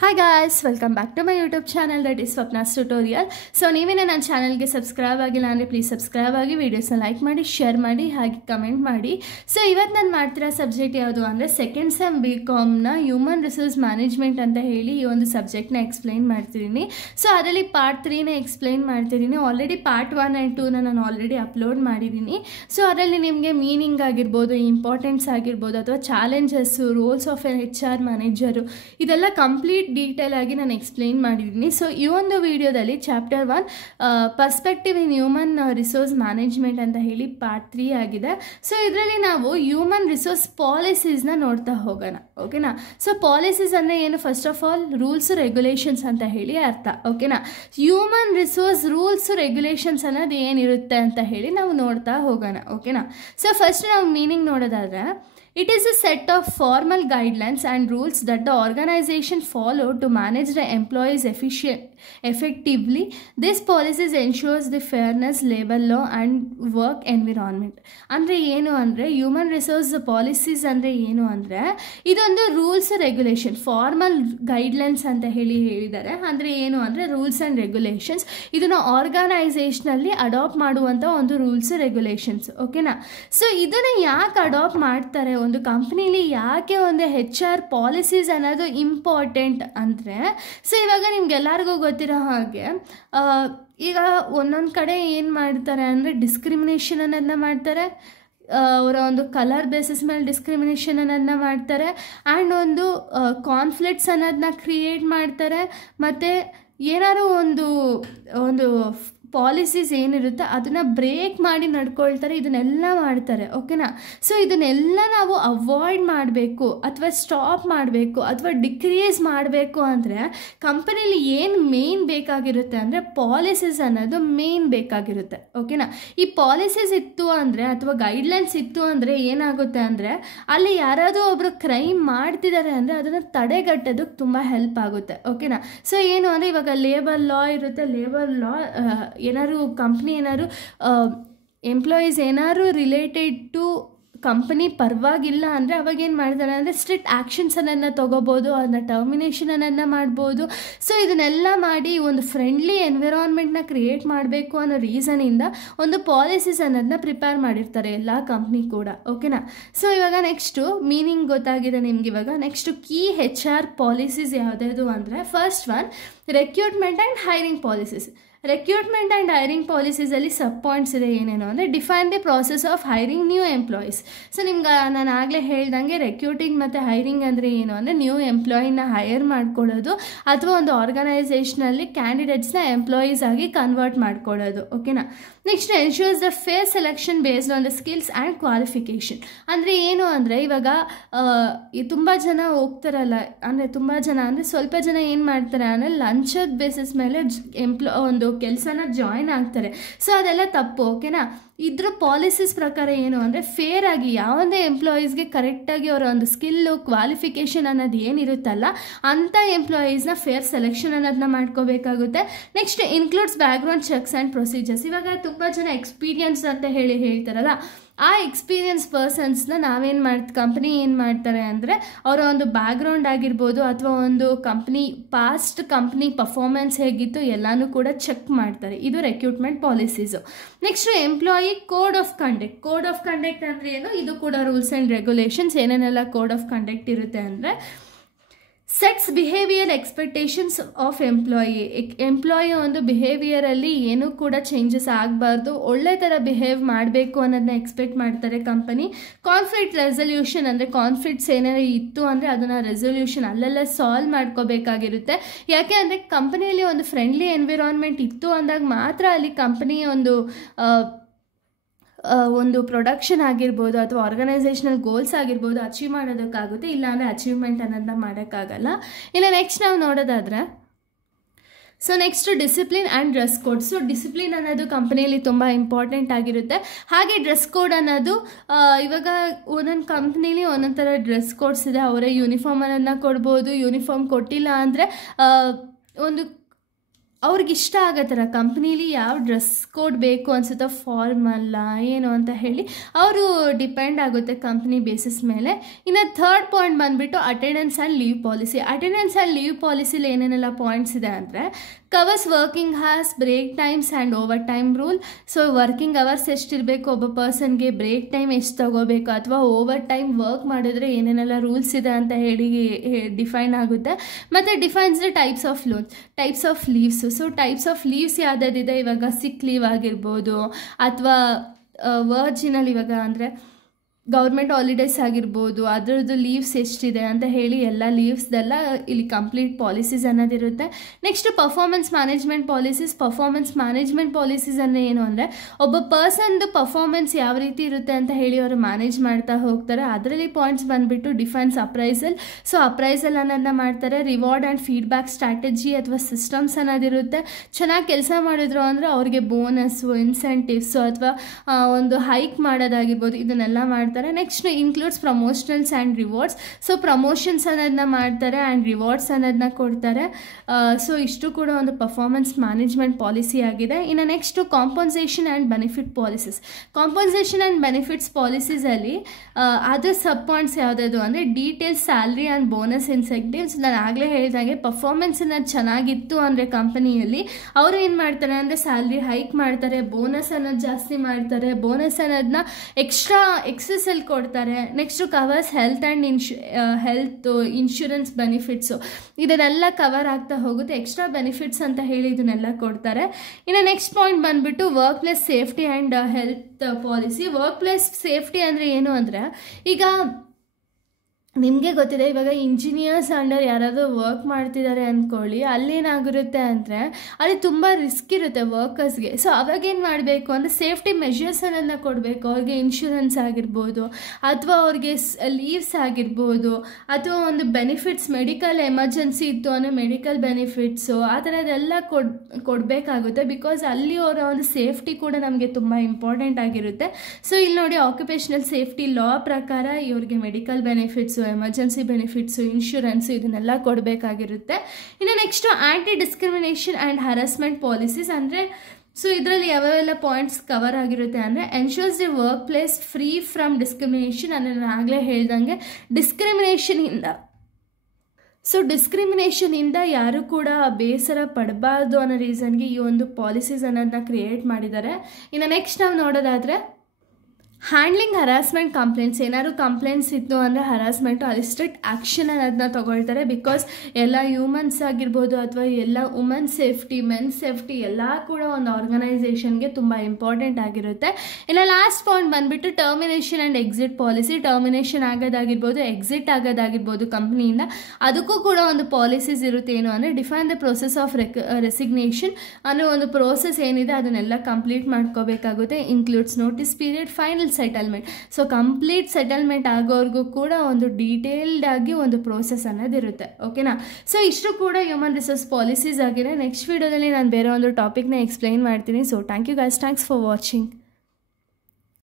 Hi guys, welcome back to my YouTube channel that is Swapna's Tutorial. So ನೀವೇನೇ ನನ್ನ ಚಾನಲ್ಗೆ subscribe ಆಗಿಲ್ಲ ಅಂದರೆ ಪ್ಲೀಸ್ ಸಬ್ಸ್ಕ್ರೈಬ್ ಆಗಿ ವಿಡಿಯೋಸ್ನ ಲೈಕ್ ಮಾಡಿ ಶೇರ್ ಮಾಡಿ ಹಾಗೆ ಕಮೆಂಟ್ ಮಾಡಿ. ಸೊ ಇವತ್ತು ನಾನು ಮಾಡ್ತಿರೋ ಸಬ್ಜೆಕ್ಟ್ ಯಾವುದು ಅಂದರೆ ಸೆಕೆಂಡ್ ಸೆಮ್ BComನ ಹ್ಯೂಮನ್ ರಿಸೋರ್ಸ್ ಮ್ಯಾನೇಜ್ಮೆಂಟ್ ಅಂತ ಹೇಳಿ ಈ ಒಂದು ಸಬ್ಜೆಕ್ಟ್ನ ಎಕ್ಸ್ಪ್ಲೈನ್ ಮಾಡ್ತಿದ್ದೀನಿ. ಸೊ ಅದರಲ್ಲಿ ಪಾರ್ಟ್ 3ನ ಎಕ್ಸ್ಪ್ಲೈನ್ ಮಾಡ್ತಿದ್ದೀನಿ. ಆಲ್ರೆಡಿ ಪಾರ್ಟ್ 1 ಆ್ಯಂಡ್ 2ನ ನಾನು ಆಲ್ರೆಡಿ ಅಪ್ಲೋಡ್ ಮಾಡಿದ್ದೀನಿ. ಸೊ ಅದರಲ್ಲಿ ನಿಮಗೆ ಮೀನಿಂಗ್ ಆಗಿರ್ಬೋದು, ಇಂಪಾರ್ಟೆನ್ಸ್ ಆಗಿರ್ಬೋದು ಅಥವಾ challenges, roles of N HR manager ಇದೆಲ್ಲ ಕಂಪ್ಲೀಟ್ ಡೀಟೇಲ್ ಆಗಿ ನಾನು ಎಕ್ಸ್ಪ್ಲೈನ್ ಮಾಡಿದ್ದೀನಿ. ಸೊ ಈ ಒಂದು ವಿಡಿಯೋದಲ್ಲಿ chapter 1 perspective in human resource management ಅಂತ ಹೇಳಿ ಪಾರ್ಟ್ 3 ಆಗಿದೆ. ಸೊ ಇದರಲ್ಲಿ ನಾವು ಹ್ಯೂಮನ್ ರಿಸೋರ್ಸ್ ಪಾಲಿಸೀಸ್ನ ನೋಡ್ತಾ ಹೋಗೋಣ. ಓಕೆನಾ? ಸೊ ಪಾಲಿಸೀಸ್ ಅಂದರೆ ಏನು? First of all rules regulations ಅಂತ ಹೇಳಿ ಅರ್ಥ. ಓಕೆನಾ? ಹ್ಯೂಮನ್ ರಿಸೋರ್ಸ್ ರೂಲ್ಸ್ ರೆಗ್ಯುಲೇಷನ್ಸ್ ಅನ್ನೋದು ಏನಿರುತ್ತೆ ಅಂತ ಹೇಳಿ ನಾವು ನೋಡ್ತಾ ಹೋಗೋಣ. ಓಕೆನಾ? ಸೊ ಫಸ್ಟ್ ನಾವು ಮೀನಿಂಗ್ ನೋಡೋದಾದ್ರೆ, it is a set of formal guidelines and rules that the organization follow to manage the employees effectively. This policies ensures the fairness, labor law and work environment. ಅಂದರೆ ಏನು ಅಂದರೆ human resource policies ಅಂದರೆ ಏನು ಅಂದರೆ ಇದೊಂದು rules regulation, formal guidelines ಅಂತ ಹೇಳಿದ್ದಾರೆ. ಅಂದರೆ ಏನು ಅಂದರೆ ರೂಲ್ಸ್ ಆ್ಯಂಡ್ ರೆಗ್ಯುಲೇಷನ್ಸ್, ಇದನ್ನು ಆರ್ಗನೈಸೇಷನಲ್ಲಿ ಅಡಾಪ್ಟ್ ಮಾಡುವಂಥ ಒಂದು ರೂಲ್ಸ್ ರೆಗ್ಯುಲೇಷನ್ಸ್. ಓಕೆನಾ? ಸೊ ಇದನ್ನು ಯಾಕೆ ಅಡಾಪ್ಟ್ ಮಾಡ್ತಾರೆ, ಒಂದು ಕಂಪ್ನಿಲಿ ಯಾಕೆ ಒಂದು HR ಪಾಲಿಸೀಸ್ ಅನ್ನೋದು ಇಂಪಾರ್ಟೆಂಟ್ ಅಂದರೆ, ಸೊ ಇವಾಗ ನಿಮ್ಗೆಲ್ಲರಿಗೂ ಗೊತ್ತಿರೋ ಹಾಗೆ ಈಗ ಒಂದೊಂದು ಕಡೆ ಏನು ಮಾಡ್ತಾರೆ ಅಂದರೆ ಡಿಸ್ಕ್ರಿಮಿನೇಷನ್ ಅನ್ನೋದನ್ನ ಮಾಡ್ತಾರೆ. ಅವರ ಒಂದು ಕಲರ್ ಬೇಸಿಸ್ ಮೇಲೆ ಡಿಸ್ಕ್ರಿಮಿನೇಷನ್ ಅನ್ನೋದನ್ನ ಮಾಡ್ತಾರೆ. ಆ್ಯಂಡ್ ಒಂದು ಕಾನ್ಫ್ಲಿಕ್ಟ್ಸ್ ಅನ್ನೋದನ್ನ ಕ್ರಿಯೇಟ್ ಮಾಡ್ತಾರೆ. ಮತ್ತು ಏನಾದ್ರು ಒಂದು ಪಾಲಿಸೀಸ್ ಏನಿರುತ್ತೆ ಅದನ್ನು ಬ್ರೇಕ್ ಮಾಡಿ ನಡ್ಕೊಳ್ತಾರೆ. ಇದನ್ನೆಲ್ಲ ಮಾಡ್ತಾರೆ. ಓಕೆನಾ? ಸೊ ಇದನ್ನೆಲ್ಲ ನಾವು ಅವಾಯ್ಡ್ ಮಾಡಬೇಕು ಅಥವಾ ಸ್ಟಾಪ್ ಮಾಡಬೇಕು ಅಥವಾ ಡಿಕ್ರೀಸ್ ಮಾಡಬೇಕು ಅಂದರೆ ಕಂಪನಿಲಿ ಏನು ಮೇನ್ ಬೇಕಾಗಿರುತ್ತೆ ಅಂದರೆ ಪಾಲಿಸೀಸ್ ಅನ್ನೋದು ಮೇನ್ ಬೇಕಾಗಿರುತ್ತೆ. ಓಕೆನಾ? ಈ ಪಾಲಿಸೀಸ್ ಇತ್ತು ಅಂದರೆ ಅಥವಾ ಗೈಡ್ಲೈನ್ಸ್ ಇತ್ತು ಅಂದರೆ ಏನಾಗುತ್ತೆ ಅಂದರೆ ಅಲ್ಲಿ ಯಾರಾದರೂ ಒಬ್ಬರು ಕ್ರೈಮ್ ಮಾಡ್ತಿದ್ದಾರೆ ಅಂದರೆ ಅದನ್ನು ತಡೆಗಟ್ಟೋದಕ್ಕೆ ತುಂಬ ಹೆಲ್ಪ್ ಆಗುತ್ತೆ. ಓಕೆನಾ? ಸೊ ಏನು ಅಂದರೆ ಇವಾಗ ಲೇಬರ್ ಲಾ ಇರುತ್ತೆ. ಲೇಬರ್ ಲಾ ಏನಾದ್ರು ಕಂಪ್ನಿ ಏನಾದ್ರು ಎಂಪ್ಲಾಯೀಸ್ ಏನಾದ್ರು ರಿಲೇಟೆಡ್ ಟು ಕಂಪನಿ ಪರವಾಗಿಲ್ಲ ಅಂದರೆ ಅವಾಗ ಏನು ಮಾಡ್ತಾರೆ ಅಂದರೆ ಸ್ಟ್ರಿಕ್ಟ್ ಆ್ಯಕ್ಷನ್ಸನ್ನು ತೊಗೋಬೋದು, ಅದನ್ನ ಟರ್ಮಿನೇಷನ್ ಅನ್ನೋದನ್ನ ಮಾಡ್ಬೋದು. ಸೊ ಇದನ್ನೆಲ್ಲ ಮಾಡಿ ಒಂದು ಫ್ರೆಂಡ್ಲಿ ಎನ್ವಿರಾನ್ಮೆಂಟ್ನ ಕ್ರಿಯೇಟ್ ಮಾಡಬೇಕು ಅನ್ನೋ ರೀಸನಿಂದ ಒಂದು ಪಾಲಿಸೀಸ್ ಅನ್ನೋದನ್ನ ಪ್ರಿಪೇರ್ ಮಾಡಿರ್ತಾರೆ ಎಲ್ಲ ಕಂಪ್ನಿ ಕೂಡ. ಓಕೆನಾ? ಸೊ ಇವಾಗ ನೆಕ್ಸ್ಟು ಮೀನಿಂಗ್ ಗೊತ್ತಾಗಿದೆ ನಿಮ್ಗೆ. ಇವಾಗ ನೆಕ್ಸ್ಟು ಕೀ HR ಪಾಲಿಸೀಸ್ ಯಾವುದ್ಯಾವುದು ಅಂದರೆ first one recruitment and hiring policies. Recruitment and hiring ಪಾಲಿಸೀಸಲ್ಲಿ ಸಬ್ ಪಾಯಿಂಟ್ಸ್ ಇದೆ. ಏನೇನು ಅಂದರೆ define the process of hiring new employees. So ನಿಮ್ಗೆ ನಾನು ಆಗಲೇ ಹೇಳ್ದಂಗೆ ರೆಕ್ರೂಟಿಂಗ್ ಮತ್ತು ಹೈರಿಂಗ್ ಅಂದರೆ ಏನು ಅಂದರೆ ನ್ಯೂ ಎಂಪ್ಲಾಯಿನ ಹೈರ್ ಮಾಡ್ಕೊಳ್ಳೋದು ಅಥವಾ ಒಂದು ಆರ್ಗನೈಸೇಷನಲ್ಲಿ ಕ್ಯಾಂಡಿಡೇಟ್ಸ್ನ ಎಂಪ್ಲಾಯೀಸ್ ಆಗಿ ಕನ್ವರ್ಟ್ ಮಾಡ್ಕೊಳ್ಳೋದು. ಓಕೆನಾ? Next ensures the fair selection based on the skills and qualification. ಅಂದರೆ ಏನು ಅಂದರೆ ಇವಾಗ ತುಂಬ ಜನ ಹೋಗ್ತಾರಲ್ಲ, ಅಂದರೆ ತುಂಬ ಜನ ಅಂದರೆ ಸ್ವಲ್ಪ ಜನ ಏನು ಮಾಡ್ತಾರೆ ಅಂದರೆ ಲಂಚದ ಬೇಸಿಸ್ ಮೇಲೆ ಒಂದು ಕೆಲಸನ ಜಾಯಿನ್ ಆಗ್ತಾರೆ. ಸೊ ಅದೆಲ್ಲ ತಪ್ಪು. ಓಕೆನಾ? ಇದ್ರ ಪಾಲಿಸೀಸ್ ಪ್ರಕಾರ ಏನು ಅಂದರೆ ಫೇರ್ ಆಗಿ ಯಾವುದೇ ಎಂಪ್ಲಾಯೀಸ್ಗೆ ಕರೆಕ್ಟಾಗಿ ಅವರ ಒಂದು ಸ್ಕಿಲ್ಲು ಕ್ವಾಲಿಫಿಕೇಷನ್ ಅನ್ನೋದು ಏನಿರುತ್ತಲ್ಲ ಅಂಥ ಎಂಪ್ಲಾಯೀಸ್ನ ಫೇರ್ ಸೆಲೆಕ್ಷನ್ ಅನ್ನೋದನ್ನ ಮಾಡ್ಕೋಬೇಕಾಗುತ್ತೆ. Next includes background cheques and procedures. ಇವಾಗ ತುಂಬ ಜನ ಎಕ್ಸ್ಪೀರಿಯನ್ಸ್ ಅಂತ ಹೇಳ್ತಾರಲ್ಲ, ಆ ಎಕ್ಸ್ಪೀರಿಯನ್ಸ್ ಪರ್ಸನ್ಸ್ನ ಕಂಪ್ನಿ ಏನು ಮಾಡ್ತಾರೆ ಅಂದರೆ ಅವರ ಒಂದು ಬ್ಯಾಕ್ಗ್ರೌಂಡ್ ಆಗಿರ್ಬೋದು ಅಥವಾ ಒಂದು ಪಾಸ್ಟ್ ಕಂಪ್ನಿ ಪರ್ಫಾರ್ಮೆನ್ಸ್ ಹೇಗಿತ್ತು ಎಲ್ಲನೂ ಕೂಡ ಚೆಕ್ ಮಾಡ್ತಾರೆ. ಇದು recruitment policies. Next employee code of conduct. Code of conduct ಅಂದರೆ ಏನು? ಇದು ಕೂಡ ರೂಲ್ಸ್ ಆ್ಯಂಡ್ ರೆಗ್ಯುಲೇಷನ್ಸ್. ಏನೇನೆಲ್ಲ ಕೋಡ್ ಆಫ್ ಕಂಡಕ್ಟ್ ಇರುತ್ತೆ ಅಂದರೆ sets behaviour expectations of employee ಒಂದು ಬಿಹೇವಿಯರಲ್ಲಿ ಏನೂ ಕೂಡ ಚೇಂಜಸ್ ಆಗಬಾರ್ದು, ಒಳ್ಳೆ ಥರ ಬಿಹೇವ್ ಮಾಡಬೇಕು ಅನ್ನೋದನ್ನ ಎಕ್ಸ್ಪೆಕ್ಟ್ ಮಾಡ್ತಾರೆ ಕಂಪನಿ. ಕಾನ್ಫ್ಲಿಕ್ಟ್ ರೆಸಲ್ಯೂಷನ್ ಅಂದರೆ ಕಾನ್ಫ್ಲಿಕ್ಟ್ಸ್ ಏನಾದ್ರು ಇತ್ತು ಅಂದರೆ ಅದನ್ನು ರೆಸಲ್ಯೂಷನ್ ಅಲ್ಲೆಲ್ಲ ಸಾಲ್ವ್ ಮಾಡ್ಕೋಬೇಕಾಗಿರುತ್ತೆ. ಯಾಕೆ ಅಂದರೆ ಕಂಪನಿಯಲ್ಲಿ ಒಂದು ಫ್ರೆಂಡ್ಲಿ ಎನ್ವಿರಾನ್ಮೆಂಟ್ ಇತ್ತು ಅಂದಾಗ ಮಾತ್ರ ಅಲ್ಲಿ ಕಂಪನಿ ಒಂದು ಪ್ರೊಡಕ್ಷನ್ ಆಗಿರ್ಬೋದು ಅಥವಾ ಆರ್ಗನೈಸೇಷನಲ್ ಗೋಲ್ಸ್ ಆಗಿರ್ಬೋದು ಅಚೀವ್ ಮಾಡೋದಕ್ಕಾಗುತ್ತೆ. ಇಲ್ಲಾಂದರೆ ಅಚೀವ್ಮೆಂಟ್ ಅನ್ನೋದನ್ನ ಮಾಡೋಕ್ಕಾಗಲ್ಲ. ಇನ್ನು ನೆಕ್ಸ್ಟ್ ನಾವು ನೋಡೋದಾದರೆ so next discipline and dress code. So discipline ಅನ್ನೋದು ಕಂಪ್ನಿಯಲ್ಲಿ ತುಂಬ ಇಂಪಾರ್ಟೆಂಟ್ ಆಗಿರುತ್ತೆ. ಹಾಗೆ ಡ್ರೆಸ್ ಕೋಡ್ ಅನ್ನೋದು ಇವಾಗ ಒಂದೊಂದು ಕಂಪ್ನಿಲಿ ಒಂದೊಂದು ಥರ ಡ್ರೆಸ್ ಕೋಡ್ಸ್ ಇದೆ. ಅವರೇ ಯೂನಿಫಾರ್ಮ್ ಅನ್ನೋದನ್ನ ಕೊಡ್ಬೋದು. ಯೂನಿಫಾರ್ಮ್ ಕೊಟ್ಟಿಲ್ಲ ಅಂದರೆ ಒಂದು ಅವ್ರಿಗೆ ಇಷ್ಟ ಆಗೋ ಥರ ಕಂಪ್ನೀಲಿ ಯಾವ ಡ್ರೆಸ್ ಕೋಡ್ ಬೇಕು ಅನಿಸುತ್ತೋ ಫಾರ್ಮಲ್ಲ ಏನು ಅಂತ ಹೇಳಿ ಅವರು ಡಿಪೆಂಡ್ ಆಗುತ್ತೆ ಕಂಪ್ನಿ ಬೇಸಿಸ್ ಮೇಲೆ. ಇನ್ನು ಥರ್ಡ್ ಪಾಯಿಂಟ್ ಬಂದುಬಿಟ್ಟು attendance and leave policy. Attendance and leave ಪಾಲಿಸಿಲಿ ಏನೇನೆಲ್ಲ ಪಾಯಿಂಟ್ಸ್ ಇದೆ ಅಂದರೆ covers working hours, break times and overtime rule. So working hours ಎಷ್ಟಿರಬೇಕು ಒಬ್ಬ ಪರ್ಸನ್ಗೆ, ಬ್ರೇಕ್ ಟೈಮ್ ಎಷ್ಟು ತಗೋಬೇಕು, ಅಥವಾ ಓವರ್ ಟೈಮ್ ವರ್ಕ್ ಮಾಡಿದ್ರೆ ಏನೇನೆಲ್ಲ ರೂಲ್ಸ್ ಇದೆ ಅಂತ ಹೇಳಿ ಡಿಫೈನ್ ಆಗುತ್ತೆ. ಮತ್ತು defines the types of leaves. So types of leaves ಯಾವ್ದಾದಿದೆ, ಇವಾಗ ಸಿಕ್ ಲೀವ್ ಆಗಿರ್ಬೋದು, ಅಥವಾ ವರ್ಜಿನಲ್ ಇವಾಗ ಅಂದರೆ ಗೌರ್ಮೆಂಟ್ ಹಾಲಿಡೇಸ್ ಆಗಿರ್ಬೋದು, ಅದರದ್ದು ಲೀವ್ಸ್ ಎಷ್ಟಿದೆ ಅಂತ ಹೇಳಿ ಎಲ್ಲ ಲೀವ್ಸ್ದೆಲ್ಲ ಇಲ್ಲಿ ಕಂಪ್ಲೀಟ್ ಪಾಲಿಸೀಸ್ ಅನ್ನೋದಿರುತ್ತೆ. ನೆಕ್ಸ್ಟ್ ಪರ್ಫಾರ್ಮೆನ್ಸ್ ಮ್ಯಾನೇಜ್ಮೆಂಟ್ ಪಾಲಿಸೀಸ್ ಅಂದರೆ ಏನು ಅಂದರೆ ಒಬ್ಬ ಪರ್ಸನ್ದು ಪರ್ಫಾರ್ಮೆನ್ಸ್ ಯಾವ ರೀತಿ ಇರುತ್ತೆ ಅಂತ ಹೇಳಿ ಅವರು ಮ್ಯಾನೇಜ್ ಮಾಡ್ತಾ ಹೋಗ್ತಾರೆ. ಅದರಲ್ಲಿ ಪಾಯಿಂಟ್ಸ್ ಬಂದುಬಿಟ್ಟು ಡಿಫೆನ್ಸ್ ಅಪ್ರೈಸಲ್. ಸೊ ಅಪ್ರೈಸಲ್ ಅನ್ನೋದನ್ನ ಮಾಡ್ತಾರೆ. ರಿವಾರ್ಡ್ ಆ್ಯಂಡ್ ಫೀಡ್ಬ್ಯಾಕ್ ಸ್ಟ್ರಾಟಜಿ ಅಥವಾ ಸಿಸ್ಟಮ್ಸ್ ಅನ್ನೋದಿರುತ್ತೆ. ಚೆನ್ನಾಗಿ ಕೆಲಸ ಮಾಡಿದ್ರು ಅಂದರೆ ಅವ್ರಿಗೆ ಬೋನಸ್ಸು, ಇನ್ಸೆಂಟಿವ್ಸು ಅಥವಾ ಒಂದು ಹೈಕ್ ಮಾಡೋದಾಗಿರ್ಬೋದು, ಇದನ್ನೆಲ್ಲ ಮಾಡ್ತಾರೆ. Next includes promotionals and rewards. So promotions ಅನ್ನೋದನ್ನ ಮಾಡ್ತಾರೆ ಆ್ಯಂಡ್ ರಿವಾರ್ಡ್ಸ್ ಅನ್ನೋದನ್ನ ಕೊಡ್ತಾರೆ. ಸೊ ಇಷ್ಟು ಕೂಡ ಒಂದು ಪರ್ಫಾರ್ಮೆನ್ಸ್ ಮ್ಯಾನೇಜ್ಮೆಂಟ್ ಪಾಲಿಸಿ ಆಗಿದೆ. ಇನ್ನು ನೆಕ್ಸ್ಟು ಕಾಂಪನ್ಸೇಷನ್ ಆ್ಯಂಡ್ ಬೆನಿಫಿಟ್ಸ್ ಪಾಲಿಸೀಸಲ್ಲಿ ಅದರ್ ಸಬ್ ಪಾಯಿಂಟ್ಸ್ ಯಾವುದಾದ್ರು ಅಂದರೆ details, salary and bonus incentives. ನಾನು ಆಗಲೇ ಹೇಳಿದಾಗೆ ಪರ್ಫಾರ್ಮೆನ್ಸ್ ಅನ್ನೋದು ಚೆನ್ನಾಗಿತ್ತು ಅಂದರೆ ಕಂಪನಿಯಲ್ಲಿ ಅವರು ಏನು ಮಾಡ್ತಾರೆ ಅಂದರೆ ಸ್ಯಾಲ್ರಿ ಹೈಕ್ ಮಾಡ್ತಾರೆ, ಬೋನಸ್ ಅನ್ನೋದು ಜಾಸ್ತಿ ಮಾಡ್ತಾರೆ, ಬೋನಸ್ ಅನ್ನೋದನ್ನ ಎಕ್ಸಸ್ ಕೊಡ್ತಾರೆ. Next covers health and insurance benefits, ಇದನ್ನೆಲ್ಲ ಕವರ್ ಆಗ್ತಾ ಹೋಗುತ್ತೆ. ಎಕ್ಸ್ಟ್ರಾ ಬೆನಿಫಿಟ್ಸ್ ಅಂತ ಹೇಳಿ ಇದನ್ನೆಲ್ಲ ಕೊಡ್ತಾರೆ. ಇನ್ನು ನೆಕ್ಸ್ಟ್ ಪಾಯಿಂಟ್ ಬಂದುಬಿಟ್ಟು work place safety and health policy. Work place safety ಅಂದರೆ ಏನು ಅಂದರೆ ಈಗ ನಿಮಗೆ ಗೊತ್ತಿದೆ, ಇವಾಗ ಇಂಜಿನಿಯರ್ಸ್ ಅಂಡರ್ ಯಾರಾದರೂ ವರ್ಕ್ ಮಾಡ್ತಿದ್ದಾರೆ ಅಂದ್ಕೊಳ್ಳಿ, ಅಲ್ಲೇನಾಗಿರುತ್ತೆ ಅಂದರೆ ಅಲ್ಲಿ ತುಂಬ ರಿಸ್ಕ್ ಇರುತ್ತೆ ವರ್ಕರ್ಸ್ಗೆ. ಸೊ ಅವಾಗೇನು ಮಾಡಬೇಕು ಅಂದರೆ ಸೇಫ್ಟಿ ಮೆಷರ್ಸ್ ಅನ್ನೋದನ್ನ ಕೊಡಬೇಕು. ಅವ್ರಿಗೆ ಇನ್ಶೂರೆನ್ಸ್ ಆಗಿರ್ಬೋದು, ಅಥವಾ ಅವ್ರಿಗೆ ಲೀವ್ಸ್ ಆಗಿರ್ಬೋದು, ಅಥವಾ ಒಂದು ಬೆನಿಫಿಟ್ಸ್, ಮೆಡಿಕಲ್ ಎಮರ್ಜೆನ್ಸಿ ಇತ್ತು ಅಂದರೆ ಮೆಡಿಕಲ್ ಬೆನಿಫಿಟ್ಸು, ಆ ಥರದ್ದೆಲ್ಲ ಕೊಡಬೇಕಾಗುತ್ತೆ. ಬಿಕಾಸ್ ಅಲ್ಲಿ ಅವರ ಒಂದು ಸೇಫ್ಟಿ ಕೂಡ ನಮಗೆ ತುಂಬ ಇಂಪಾರ್ಟೆಂಟ್ ಆಗಿರುತ್ತೆ. ಸೊ ಇಲ್ಲಿ ನೋಡಿ, ಆಕ್ಯುಪೇಷನಲ್ ಸೇಫ್ಟಿ ಲಾ ಪ್ರಕಾರ ಇವ್ರಿಗೆ medical benefits, emergency benefits, insurance ಇದನ್ನೆಲ್ಲ ಕೊಡಬೇಕಾಗಿರುತ್ತೆ. ಇನ್ನು next anti discrimination and harassment policies ಅಂದರೆ ಸೊ ಇದರಲ್ಲಿ ಯಾವ್ಯಾವೆಲ್ಲ ಪಾಯಿಂಟ್ಸ್ ಕವರ್ ಆಗಿರುತ್ತೆ ಅಂದರೆ ensures the work place free from discrimination. ಅಂದರೆ ನಾನು ಆಗಲೇ ಹೇಳ್ದಂಗೆ ಡಿಸ್ಕ್ರಿಮಿನೇಷನಿಂದ ಯಾರು ಕೂಡ ಬೇಸರ ಪಡಬಾರ್ದು ಅನ್ನೋ ರೀಸನ್ಗೆ ಈ ಒಂದು ಪಾಲಿಸೀಸ್ ಅನ್ನೋದನ್ನ ಕ್ರಿಯೇಟ್ ಮಾಡಿದ್ದಾರೆ. ಇನ್ನು ನೆಕ್ಸ್ಟ್ ನಾವು ನೋಡೋದಾದರೆ ಹ್ಯಾಂಡ್ಲಿಂಗ್ ಹರಾಸ್ಮೆಂಟ್ ಕಂಪ್ಲೇಂಟ್ಸ್. ಏನಾದ್ರು ಕಂಪ್ಲೇಂಟ್ಸ್ ಇತ್ತು ಅಂದರೆ ಹರಾಸ್ಮೆಂಟು, ಅಲ್ಲಿ ಸ್ಟ್ರಿಕ್ಟ್ ಆ್ಯಕ್ಷನ್ ಅನ್ನೋದನ್ನ ತೊಗೊಳ್ತಾರೆ. ಬಿಕಾಸ್ ಎಲ್ಲ ಹ್ಯೂಮನ್ಸ್ ಆಗಿರ್ಬೋದು ಅಥವಾ ಎಲ್ಲ ವುಮೆನ್ ಸೇಫ್ಟಿ, ಮೆನ್ ಸೇಫ್ಟಿ ಎಲ್ಲ ಕೂಡ ಒಂದು ಆರ್ಗನೈಸೇಷನ್ಗೆ ತುಂಬ ಇಂಪಾರ್ಟೆಂಟ್ ಆಗಿರುತ್ತೆ. ಇನ್ನು ಲಾಸ್ಟ್ ಪಾಯಿಂಟ್ ಬಂದುಬಿಟ್ಟು termination and exit policy. Termination ಆಗೋದಾಗಿರ್ಬೋದು, ಎಕ್ಸಿಟ್ ಆಗೋದಾಗಿರ್ಬೋದು ಕಂಪ್ನಿಯಿಂದ, ಅದಕ್ಕೂ ಕೂಡ ಒಂದು ಪಾಲಿಸೀಸ್ ಇರುತ್ತೆ. ಏನು ಅಂದರೆ define the process of resignation ಅನ್ನೋ ಒಂದು ಪ್ರೋಸೆಸ್ ಏನಿದೆ ಅದನ್ನೆಲ್ಲ ಕಂಪ್ಲೀಟ್ ಮಾಡ್ಕೋಬೇಕಾಗುತ್ತೆ. Includes notice period, final settlement. So complete settlement ಆಗೋರ್ಗೂ ಕೂಡ ಒಂದು ಡೀಟೇಲ್ಡ್ ಆಗಿ ಒಂದು ಪ್ರೋಸೆಸ್ ಅನ್ನೋದಿರುತ್ತೆ. ಓಕೆನಾ? ಸೊ ಇಷ್ಟು ಕೂಡ ಹ್ಯೂಮನ್ ರಿಸೋರ್ಸ್ ಪಾಲಿಸೀಸ್ ಆಗಿದೆ. ನೆಕ್ಸ್ಟ್ ವಿಡಿಯೋದಲ್ಲಿ ನಾನು ಬೇರೆ ಒಂದು ಟಾಪಿಕ್ನ ಎಕ್ಸ್ಪ್ಲೈನ್ ಮಾಡ್ತೀನಿ. So thank you guys, thanks for watching.